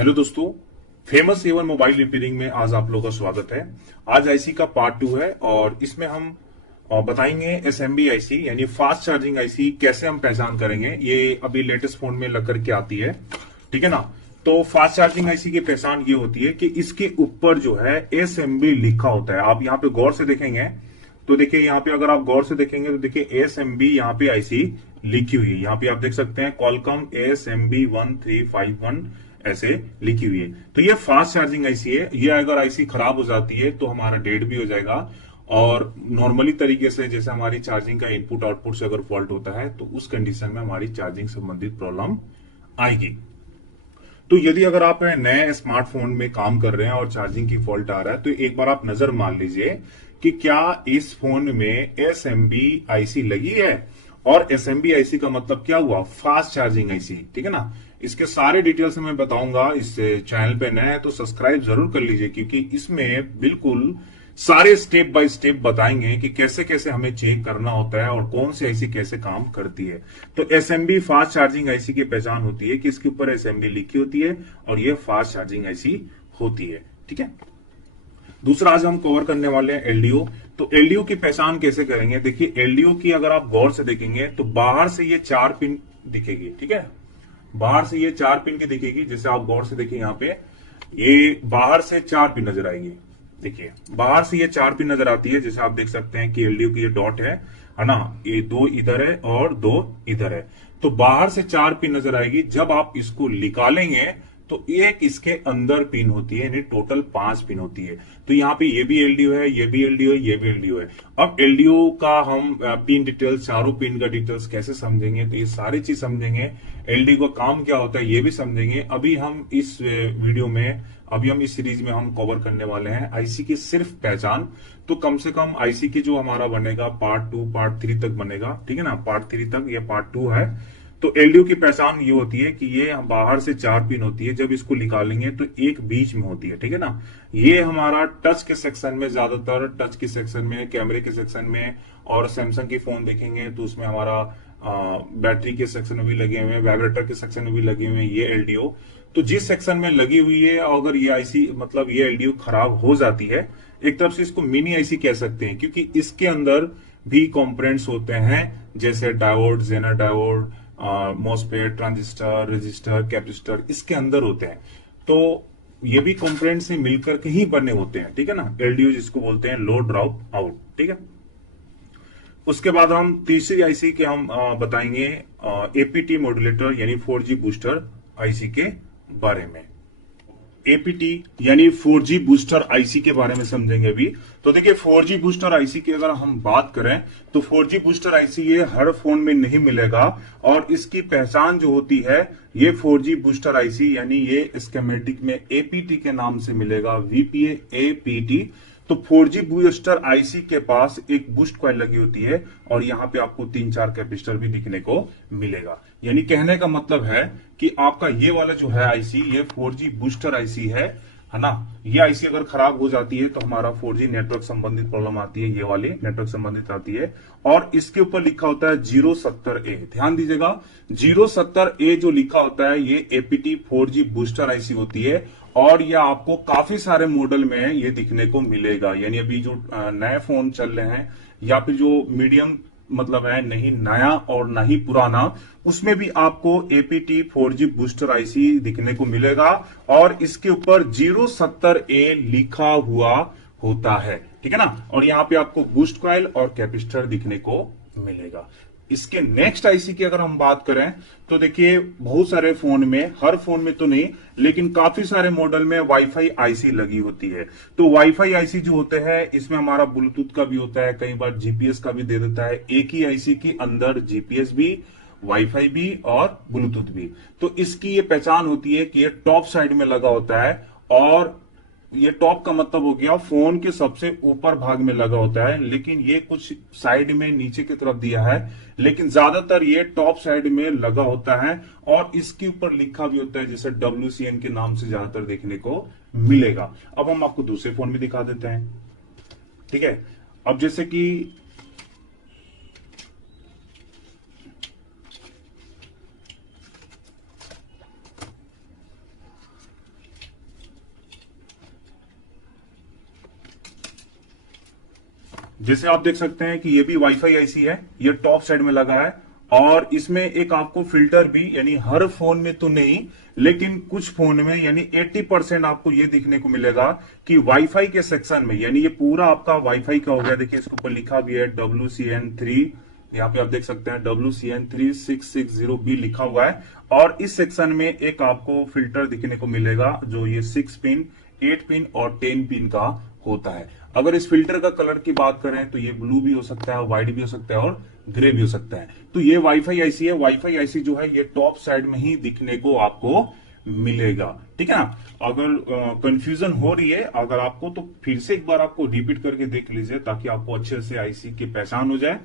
Hello दोस्तों, famous Avon mobile repairing में आज आप लोगों का स्वागत है। आज आईसी का पार्ट 2 है और इसमें हम बताएंगे एसएमबी आईसी यानी फास्ट चार्जिंग आईसी कैसे हम पहचान करेंगे। ये अभी लेटेस्ट फोन में लग करके आती है, ठीक है ना। तो फास्ट चार्जिंग आईसी की पहचान ये होती है कि इसके ऊपर जो है एसएमबी लिखा होता है। आप यहाँ पे गौर से देखेंगे तो देखिए, यहाँ पे अगर आप गौर से देखेंगे तो देखिए एसएमबी यहाँ पे आईसी लिखी हुई है। यहाँ पे आप देख सकते हैं कॉलकम एसएमबी 1351 ऐसे लिखी हुई है। तो ये फास्ट चार्जिंग आईसी है। ये अगर आईसी खराब हो जाती है तो हमारा डेड भी हो जाएगा और नॉर्मली तरीके से जैसे हमारी चार्जिंग का इनपुट आउटपुट से अगर फॉल्ट होता है तो उस कंडीशन में हमारी चार्जिंग संबंधित प्रॉब्लम आएगी। तो यदि अगर आप नए स्मार्टफोन में काम कर रहे हैं और चार्जिंग की फॉल्ट आ रहा है तो एक बार आप नजर मान लीजिए कि क्या इस फोन में एसएमबी आईसी लगी है। और एसएमबी आईसी का मतलब क्या हुआ, फास्ट चार्जिंग आईसी, ठीक है ना। इसके सारे डिटेल्स मैं बताऊंगा। इस चैनल पे नए हैं तो सब्सक्राइब जरूर कर लीजिए, क्योंकि इसमें बिल्कुल सारे स्टेप बाय स्टेप बताएंगे कि कैसे कैसे हमें चेक करना होता है और कौन सी आईसी कैसे काम करती है। तो एसएमबी फास्ट चार्जिंग आईसी की पहचान होती है कि इसके ऊपर एसएमबी लिखी होती है और ये फास्ट चार्जिंग आईसी होती है, ठीक है। दूसरा आज हम कवर करने वाले हैं एलडीओ। तो एलडीओ की पहचान कैसे करेंगे, देखिए एलडीओ की अगर आप गौर से देखेंगे तो बाहर से ये 4 पिन दिखेगी, ठीक है। बाहर से ये 4 पिन की दिखेगी। जैसे आप गौर से देखिए, यहाँ पे ये बाहर से 4 पिन नजर आएगी। देखिए बाहर से ये 4 पिन नजर आती है। जैसे आप देख सकते हैं कि एलडीओ की ये डॉट है ना। ये 2 इधर है और 2 इधर है। तो बाहर से 4 पिन नजर आएगी। जब आप इसको निकालेंगे तो एक इसके अंदर पिन होती है, यानी टोटल 5 पिन होती है। तो यहाँ पे ये भी एलडीओ है, ये भी एलडीओ है, ये भी एलडीओ है। अब एलडीओ का हम पिन डिटेल्स, चारों पिन का डिटेल्स कैसे समझेंगे, तो ये सारी चीज समझेंगे। एलडीओ का काम क्या होता है ये भी समझेंगे। अभी हम इस वीडियो में, अभी हम इस सीरीज में हम कवर करने वाले हैं आईसी की सिर्फ पहचान। तो कम से कम आईसी की जो हमारा बनेगा पार्ट 2 पार्ट 3 तक बनेगा, ठीक है ना। पार्ट 3 तक, ये पार्ट 2 है। तो एलडीओ की पहचान ये होती है कि ये बाहर से 4 पिन होती है। जब इसको निकालेंगे तो एक बीच में होती है, ठीक है ना। ये हमारा टच के सेक्शन में, ज्यादातर टच के सेक्शन में, कैमरे के सेक्शन में, और सैमसंग की फोन देखेंगे तो उसमें हमारा बैटरी के सेक्शन में भी लगे हुए हैं, वाइब्रेटर के सेक्शन में भी लगे हुए हैं ये एलडीओ। तो जिस सेक्शन में लगी हुई है, अगर ये आईसी मतलब ये एलडीओ खराब हो जाती है, एक तरफ से इसको मिनी आईसी कह सकते हैं, क्योंकि इसके अंदर भी कंपोनेंट्स होते हैं जैसे diode, zener diode, MOSFET, transistor, resistor, capacitor इसके अंदर होते हैं। तो ये भी कंपोनेंट से मिलकर के ही बने होते हैं, ठीक है ना। एलडीओ जिसको बोलते हैं लो ड्रॉप आउट, ठीक है। उसके बाद हम तीसरी आईसी के हम बताएंगे एपीटी मॉड्यूलेटर यानी 4G बूस्टर आईसी के बारे में। एपीटी यानी 4G बूस्टर आईसी के बारे में समझेंगे अभी। तो देखिए 4G बूस्टर आईसी की अगर हम बात करें तो 4G बूस्टर आईसी ये हर फोन में नहीं मिलेगा। और इसकी पहचान जो होती है, ये 4G बूस्टर आईसी यानी ये स्कीमेटिक में एपीटी के नाम से मिलेगा, वीपीए एपीटी। तो 4G बूस्टर आईसी के पास एक बूस्ट कॉइल लगी होती है और यहाँ पे आपको 3-4 कैपेसिटर भी दिखने को मिलेगा। यानी कहने का मतलब है कि आपका ये वाला जो है आईसी, ये 4G बूस्टर आईसी है ना। ये आईसी अगर खराब हो जाती है तो हमारा 4G नेटवर्क संबंधित प्रॉब्लम आती है, ये वाली नेटवर्क संबंधित आती है। और इसके ऊपर लिखा होता है 070A, ध्यान दीजिएगा 070A जो लिखा होता है ये एपीटी 4G बूस्टर आईसी होती है। और ये आपको काफी सारे मॉडल में ये दिखने को मिलेगा। यानी अभी जो नए फोन चल रहे हैं या फिर जो मीडियम मतलब है, नहीं नया और ना ही पुराना, उसमें भी आपको एपीटी 4G बूस्टर आईसी दिखने को मिलेगा। और इसके ऊपर 070A लिखा हुआ होता है, ठीक है ना। और यहाँ पे आपको बूस्ट कॉइल और कैपेसिटर दिखने को मिलेगा। इसके नेक्स्ट आईसी की अगर हम बात करें तो देखिए बहुत सारे फोन में, हर फोन में तो नहीं लेकिन काफी सारे मॉडल में वाईफाई आईसी लगी होती है। तो वाईफाई आईसी जो होते हैं इसमें हमारा ब्लूटूथ का भी होता है, कई बार जीपीएस का भी दे देता है। एक ही आईसी के अंदर जीपीएस भी, वाईफाई भी और ब्लूटूथ भी। तो इसकी ये पहचान होती है कि ये टॉप साइड में लगा होता है। और ये टॉप का मतलब हो गया फोन के सबसे ऊपर भाग में लगा होता है, लेकिन ये कुछ साइड में नीचे की तरफ दिया है, लेकिन ज्यादातर ये टॉप साइड में लगा होता है। और इसके ऊपर लिखा भी होता है, जैसे WCN के नाम से ज्यादातर देखने को मिलेगा। अब हम आपको दूसरे फोन में दिखा देते हैं, ठीक है। अब जैसे कि जैसे आप देख सकते हैं कि ये भी वाईफाई आईसी है, ये टॉप साइड में लगा है और इसमें एक आपको फिल्टर भी, यानी हर फोन में तो नहीं लेकिन कुछ फोन में यानी 80% आपको ये दिखने को मिलेगा कि वाईफाई के सेक्शन में, यानी ये पूरा आपका वाईफाई का हो गया। देखिए इसके ऊपर लिखा भी है WCN3, यहाँ पे आप देख सकते हैं WCN3660B लिखा हुआ है और इस सेक्शन में एक आपको फिल्टर दिखने को मिलेगा जो ये 6 पिन, 8 पिन और 10 पिन का होता है। अगर इस फिल्टर का कलर की बात करें तो ये ब्लू भी हो सकता है, व्हाइट भी हो सकता है और ग्रे भी हो सकता है। तो ये वाईफाई आईसी है। वाईफाई आईसी जो है ये टॉप साइड में ही दिखने को आपको मिलेगा, ठीक है ना। अगर कंफ्यूजन हो रही है अगर आपको, तो फिर से एक बार आपको रिपीट करके देख लीजिए ताकि आपको अच्छे से आईसी की पहचान हो जाए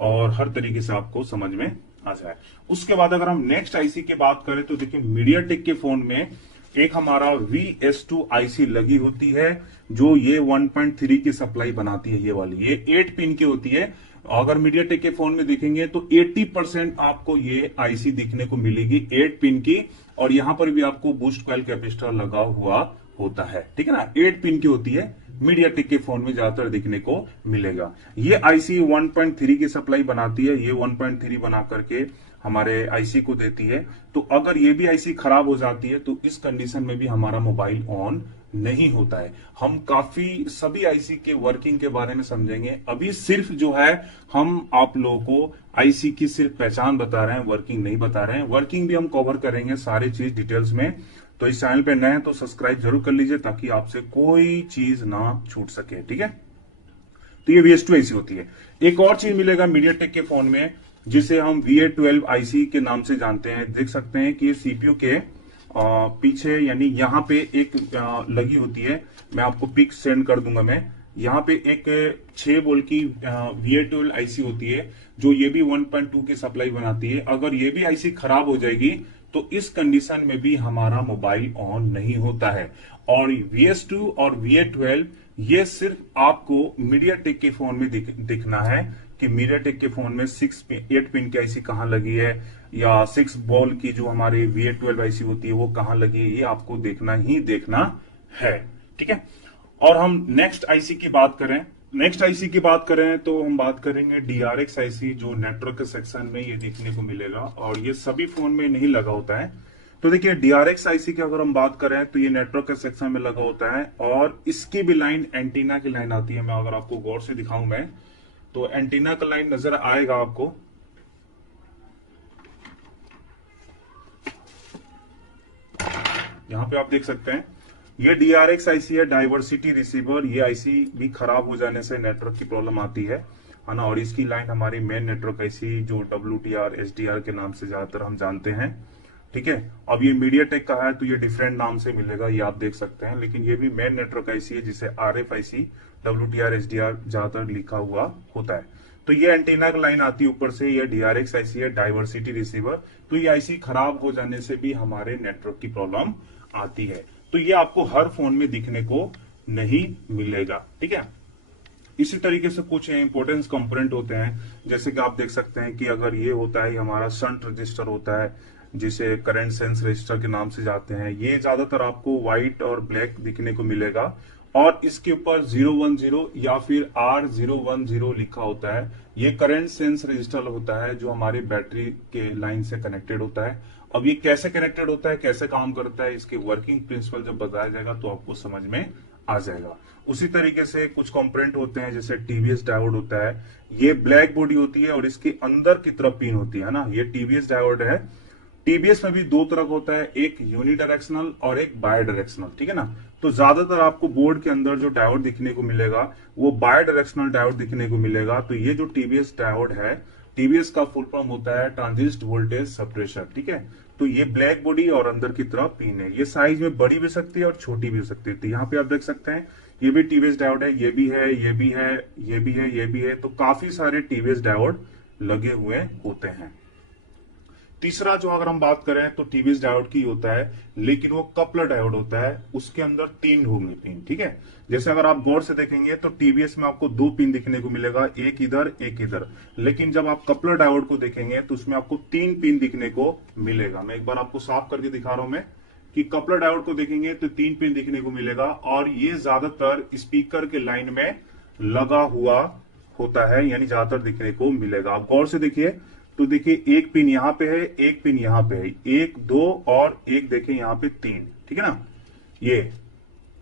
और हर तरीके से आपको समझ में आ जाए। उसके बाद अगर हम नेक्स्ट आईसी की बात करें तो देखिए मीडियाटेक के फोन में एक हमारा VS2 आईसी लगी होती है जो ये 1.3 की सप्लाई बनाती है। ये वाली ये 8 पिन की होती है। अगर मीडियाटेक के फोन में देखेंगे तो 80% आपको ये आईसी दिखने को मिलेगी 8 पिन की और यहां पर भी आपको बूस्ट कॉइल कैपेसिटर लगा हुआ होता है, ठीक है ना। 8 पिन की होती है, मीडियाटेक के फोन में ज्यादातर दिखने को मिलेगा। ये आईसी 1.3 की सप्लाई बनाती है, ये 1.3 बना करके हमारे आईसी को देती है। तो अगर ये भी आईसी खराब हो जाती है तो इस कंडीशन में भी हमारा मोबाइल ऑन नहीं होता है। हम काफी सभी आईसी के वर्किंग के बारे में समझेंगे। अभी सिर्फ जो है हम आप लोगों को आईसी की सिर्फ पहचान बता रहे हैं, वर्किंग नहीं बता रहे हैं। वर्किंग भी हम कवर करेंगे सारी चीज डिटेल्स में। तो इस चैनल पे नए हैं तो सब्सक्राइब जरूर कर लीजिए ताकि आपसे कोई चीज ना छूट सके, ठीक है। तो ये VS2 आईसी होती है। एक और चीज मिलेगा मीडियाटेक के फोन में जिसे हम VA12 आईसी के नाम से जानते हैं। देख सकते हैं कि ये सीपीयू के पीछे यानी यहाँ पे एक लगी होती है। मैं आपको पिक सेंड कर दूंगा। मैं यहाँ पे एक 6 वोल्ट की VA12 आईसी होती है जो ये भी 1.2 की सप्लाई बनाती है। अगर ये भी आईसी खराब हो जाएगी तो इस कंडीशन में भी हमारा मोबाइल ऑन नहीं होता है। और VS2 और VA12 ये सिर्फ आपको मीडियाटेक के फोन में दिखना है कि मीडियाटेक के फोन में 8 पिन की आईसी कहां लगी है या 6 बॉल की जो हमारी VA12 आईसी होती है वो कहां लगी है, ये आपको देखना ही देखना है, ठीक है। और हम नेक्स्ट आईसी की बात करें तो हम बात करेंगे DRX आईसी जो नेटवर्क के सेक्शन में ये देखने को मिलेगा और ये सभी फोन में नहीं लगा होता है। तो देखिए DRX आईसी की अगर हम बात करें तो ये नेटवर्क के सेक्शन में लगा होता है और इसकी भी लाइन एंटीना की लाइन आती है। मैं अगर आपको गौर से दिखाऊं मैं तो एंटीना का लाइन नजर आएगा आपको। यहां पे आप देख सकते हैं ये DRX आईसी है, डाइवर्सिटी रिसीवर। ये आईसी भी खराब हो जाने से नेटवर्क की प्रॉब्लम आती है ना। और इसकी लाइन हमारी मेन नेटवर्क आईसी जो WTR SDR के नाम से ज्यादातर हम जानते हैं, ठीक है। अब ये मीडियाटेक का है तो ये डिफरेंट नाम से मिलेगा, ये आप देख सकते हैं। लेकिन ये भी मेन नेटवर्क आईसी है जिसे RF आईसी WTR SDR ज्यादातर लिखा हुआ होता है। तो ये एंटीना की लाइन आती है ऊपर से, ये DRX आईसी है, डाइवर्सिटी रिसीवर। तो ये आईसी खराब हो जाने से भी हमारे नेटवर्क की प्रॉब्लम आती है। तो ये आपको हर फोन में दिखने को नहीं मिलेगा, ठीक है। इसी तरीके से कुछ इंपोर्टेंस कंपोनेंट होते हैं जैसे कि आप देख सकते हैं कि अगर ये होता है हमारा शंट रजिस्टर होता है जिसे करंट सेंस रजिस्टर के नाम से जाते हैं। ये ज्यादातर आपको व्हाइट और ब्लैक दिखने को मिलेगा और इसके ऊपर 010 या फिर R010 लिखा होता है। ये करंट सेंस रजिस्टर होता है जो हमारी बैटरी के लाइन से कनेक्टेड होता है। अब ये कैसे कनेक्टेड होता है, कैसे काम करता है, इसके वर्किंग प्रिंसिपल जब बताया जाएगा तो आपको समझ में आ जाएगा। उसी तरीके से कुछ कंपोनेंट होते हैं जैसे TVS डायोड होता है। ये ब्लैक बॉडी होती है और इसके अंदर की तरफ पिन होती है ना। ये TVS डायोड है। TVS में भी दो तरह का होता है, एक यूनिडायरेक्शनल और एक बाय डायरेक्शनल, ठीक है ना। तो ज्यादातर आपको बोर्ड के अंदर जो डायोड दिखने को मिलेगा वो बाय डायरेक्शनल डायोड दिखने को मिलेगा। तो ये जो TVS डायोड है, TVS का फुल फॉर्म होता है ट्रांजिस्ट वोल्टेज सप्रेशर, ठीक है। तो ये ब्लैक बॉडी और अंदर की तरफ पिन है। ये साइज में बड़ी भी सकती है और छोटी भी हो सकती है। तो यहाँ पे आप देख सकते हैं ये भी TVS डायोड है, ये भी है, ये भी है, ये भी है, ये भी है। तो काफी सारे TVS डायोड लगे हुए होते हैं। तीसरा जो अगर हम बात करें तो TVS डायोड की होता है लेकिन वो कपलर डायोड होता है, उसके अंदर 3 होंगे पिन, ठीक है। जैसे अगर आप गौर से देखेंगे तो TVS में आपको 2 पिन दिखने को मिलेगा, एक इधर एक इधर। लेकिन जब आप कपलर डायोड को देखेंगे तो उसमें आपको 3 पिन दिखने को मिलेगा। मैं एक बार आपको साफ करके दिखा रहा हूं मैं कि कपलर डायोड को देखेंगे तो 3 पिन दिखने को मिलेगा और ये ज्यादातर स्पीकर के लाइन में लगा हुआ होता है, यानी ज्यादातर देखने को मिलेगा। आप गौर से देखिए तो देखिए एक पिन यहाँ पे है, एक पिन यहाँ पे है, एक दो और एक देखिए यहाँ पे तीन, ठीक है ना, ये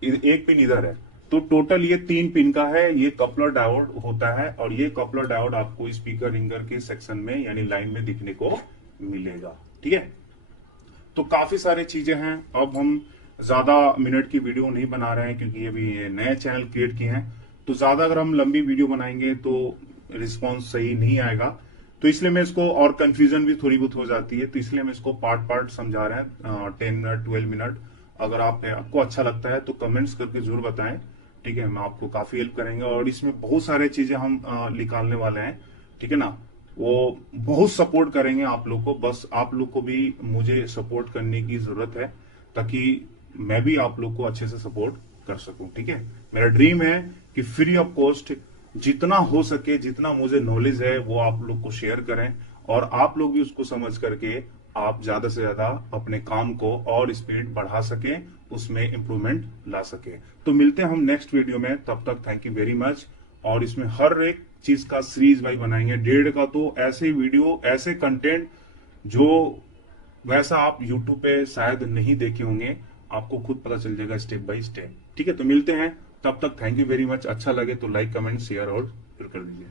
एक पिन इधर है, तो टोटल ये 3 पिन का है। ये कपलर डायोड होता है और ये कपलर डायोड आपको स्पीकर रिंगर के सेक्शन में यानी लाइन में दिखने को मिलेगा, ठीक है। तो काफी सारी चीजें हैं। अब हम ज्यादा मिनट की वीडियो नहीं बना रहे हैं क्योंकि ये भी नए चैनल क्रिएट किए हैं, तो ज्यादा अगर हम लंबी वीडियो बनाएंगे तो रिस्पॉन्स सही नहीं आएगा, तो इसलिए मैं इसको, और कंफ्यूजन भी थोड़ी बहुत हो जाती है, तो इसलिए मैं इसको पार्ट पार्ट समझा रहे हैं, 10 मिनट 12 मिनट। अगर आपको अच्छा लगता है तो कमेंट्स करके जरूर बताएं, ठीक है, मैं आपको काफी हेल्प करेंगे। और इसमें बहुत सारे चीजें हम निकालने वाले हैं, ठीक है ना, वो बहुत सपोर्ट करेंगे आप लोग को। बस आप लोग को भी मुझे सपोर्ट करने की जरूरत है ताकि मैं भी आप लोग को अच्छे से सपोर्ट कर सकूं, ठीक है। मेरा ड्रीम है कि फ्री ऑफ कॉस्ट जितना हो सके, जितना मुझे नॉलेज है वो आप लोग को शेयर करें और आप लोग भी उसको समझ करके आप ज्यादा से ज्यादा अपने काम को और स्पीड बढ़ा सके, उसमें इंप्रूवमेंट ला सके। तो मिलते हैं हम नेक्स्ट वीडियो में, तब तक थैंक यू वेरी मच। और इसमें हर एक चीज का सीरीज वाइज बनाएंगे, 1.5 का तो ऐसे वीडियो, ऐसे कंटेंट जो वैसा आप यूट्यूब पे शायद नहीं देखे होंगे, आपको खुद पता चल जाएगा स्टेप बाय स्टेप, ठीक है। तो मिलते हैं, तब तक थैंक यू वेरी मच। अच्छा लगे तो लाइक कमेंट शेयर और कर दीजिए।